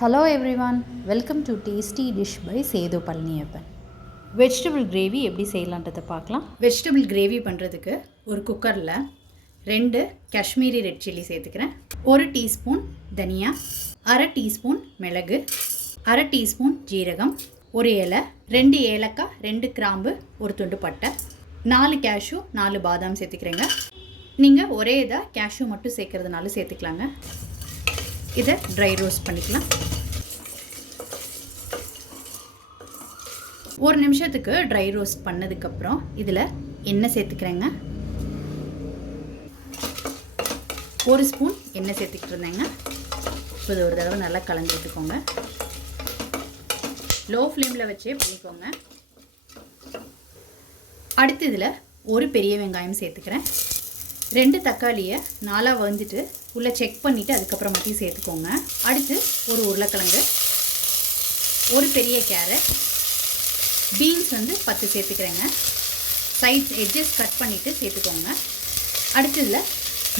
Hello everyone, welcome to Tasty Dish by Sethu Palaniappan. Vegetable gravy எப்படி செய்யலான்றதை பார்க்கலாம். Vegetable gravy பண்ணுறதுக்கு ஒரு குக்கரில் 2 காஷ்மீரி ரெட் சில்லி சேர்த்துக்கிறேன், 1 டீஸ்பூன் தனியா, அரை டீஸ்பூன் மிளகு, அரை டீஸ்பூன் ஜீரகம், ஒரு இலை, 2 ஏலக்காய், 2 கிராம்பு, ஒரு துண்டு பட்டை, 4 கேஷ்யூ, 4 பாதாம் சேர்த்துக்கிறேங்க. நீங்கள் ஒரே இதாக கேஷ்யூ மட்டும் சேர்க்குறதுனால சேர்த்துக்கலாங்க. இதை ட்ரை ரோஸ்ட் பண்ணிக்கலாம். ஒரு நிமிஷத்துக்கு ட்ரை ரோஸ்ட் பண்ணதுக்கப்புறம் இதில் எண்ணெய் சேர்த்துக்கிறேங்க. 1 ஸ்பூன் எண்ணெய் சேர்த்துக்கிட்டு இருந்தேங்க. இது ஒரு தடவை நல்லா கலந்து விட்டுக்கோங்க. லோ ஃப்ளேமில் வச்சே பண்ணிக்கோங்க. அடுத்து இதில் ஒரு பெரிய வெங்காயம் சேர்த்துக்கிறேன். 2 தக்காளியை 4 வந்துட்டு உள்ளே செக் பண்ணிவிட்டு அதுக்கப்புறமாட்டி சேர்த்துக்கோங்க. அடுத்து ஒரு உருளைக்கிழங்கு, ஒரு பெரிய கேரட், பீன்ஸ் 10 சேர்த்துக்கிறேங்க. சைட்ஸ் எட்ஜஸ் கட் பண்ணிவிட்டு சேர்த்துக்கோங்க. அடுத்து இதில்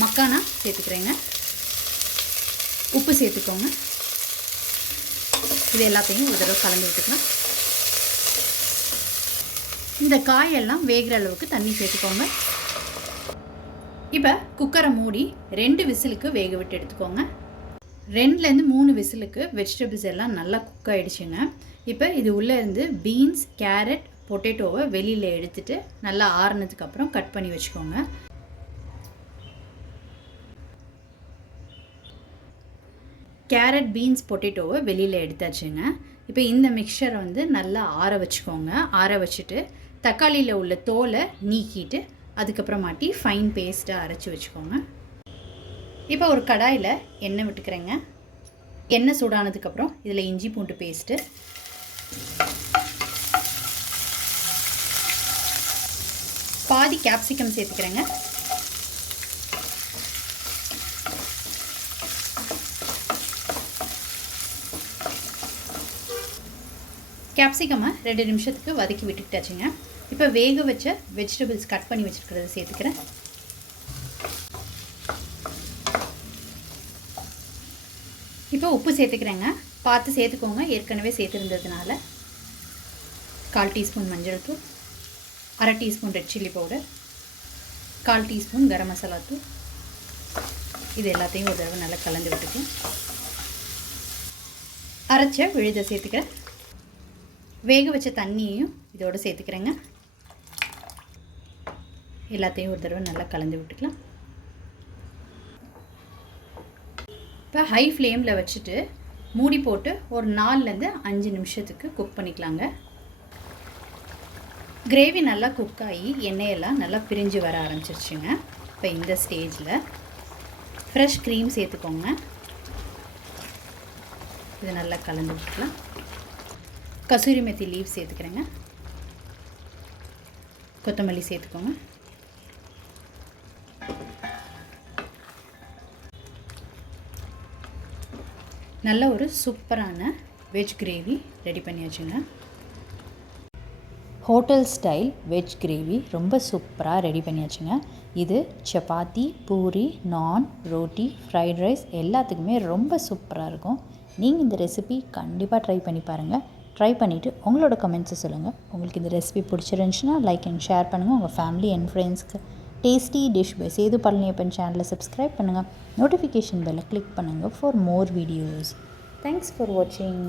மக்கானா சேர்த்துக்கிறேங்க. உப்பு சேர்த்துக்கோங்க. இது எல்லாத்தையும் ஒரு தடவை கலந்து விட்டுக்கலாம். இந்த காயெல்லாம் வேகிற அளவுக்கு தண்ணி சேர்த்துக்கோங்க. இப்போ குக்கரை மூடி 2 விசிலுக்கு வேக விட்டு எடுத்துக்கோங்க. 2லேருந்து 3 விசிலுக்கு வெஜிடபிள்ஸ் எல்லாம் நல்லா குக் ஆகிடுச்சுங்க. இப்போ இது உள்ளே இருந்து பீன்ஸ், கேரட், பொட்டேட்டோவை வெளியில் எடுத்துகிட்டு நல்லா ஆறுனதுக்கப்புறம் கட் பண்ணி வச்சுக்கோங்க. கேரட், பீன்ஸ், பொட்டேட்டோவை வெளியில் எடுத்தாச்சுங்க. இப்போ இந்த மிக்சரை நல்லா ஆற வச்சுக்கோங்க. ஆற வச்சுட்டு தக்காளியில் உள்ள தோலை நீக்கிட்டு அதுக்கப்புறமாட்டி ஃபைன் பேஸ்ட்டாக அரைச்சி வச்சுக்கோங்க. இப்போ ஒரு கடாயில் எண்ணெய் விட்டுக்கிறேங்க. எண்ணெய் சூடானதுக்கப்புறம் இதில் இஞ்சி பூண்டு பேஸ்ட்டு, பாதி கேப்சிகம் சேர்த்துக்கிறேங்க. கேப்சிகமை 2 நிமிஷத்துக்கு வதக்கி விட்டுக்கிட்டாச்சுங்க. இப்போ வேக வச்ச வெஜிடபிள்ஸ் கட் பண்ணி வச்சுருக்கிறத சேர்த்துக்கிறேன். இப்போ உப்பு சேர்த்துக்கிறேங்க. பார்த்து சேர்த்துக்கோங்க, ஏற்கனவே சேர்த்துருந்ததுனால. 1/4 டீஸ்பூன் மஞ்சள் தூள், அரை teaspoon red chilli powder, 1/4 teaspoon garam masala தூள். இது எல்லாத்தையும் ஒரு தடவை நல்லா கலந்து விட்டுக்கேன். அரைச்ச விழுதை சேர்த்துக்கிறேன். வேக வச்ச தண்ணியையும் இதோடு சேர்த்துக்கிறேங்க. எல்லாத்தையும் ஒரு தடவை நல்லா கலந்து விட்டுக்கலாம். இப்போ ஹை ஃப்ளேமில் வச்சுட்டு மூடி போட்டு ஒரு 4லேருந்து 5 நிமிஷத்துக்கு குக் பண்ணிக்கலாங்க. கிரேவி நல்லா குக் ஆகி எண்ணெயெல்லாம் நல்லா பிரிஞ்சு வர ஆரம்பிச்சிருச்சுங்க. இப்போ இந்த ஸ்டேஜில் ஃப்ரெஷ் க்ரீம் சேர்த்துக்கோங்க. இது நல்லா கலந்து விட்டுக்கலாம். கசூரி மெத்தி லீவ் சேர்த்துக்கிறேங்க. கொத்தமல்லி சேர்த்துக்கோங்க. நல்ல ஒரு சூப்பரான வெஜ் கிரேவி ரெடி பண்ணியாச்சுங்க. ஹோட்டல் ஸ்டைல் வெஜ் கிரேவி ரொம்ப சூப்பராக ரெடி பண்ணியாச்சுங்க. இது சப்பாத்தி, பூரி, நான், ரோட்டி, ஃப்ரைட் ரைஸ் எல்லாத்துக்குமே ரொம்ப சூப்பராக இருக்கும். நீங்கள் இந்த ரெசிபி கண்டிப்பாக ட்ரை பண்ணி பாருங்கள். ட்ரை பண்ணிவிட்டு உங்களோட கமெண்ட்ஸை சொல்லுங்கள். உங்களுக்கு இந்த ரெசிபி பிடிச்சிருந்துச்சுன்னா லைக் அண்ட் ஷேர் பண்ணுங்கள். உங்கள் ஃபேமிலி அண்ட் ஃப்ரெண்ட்ஸ்க்கு. Tasty dish by Sethu Palaniappan சேனலை சப்ஸ்கிரைப் பண்ணுங்கள். நோட்டிஃபிகேஷன் பெல்லை கிளிக் பண்ணுங்கள் for more videos. Thanks for வாட்சிங்.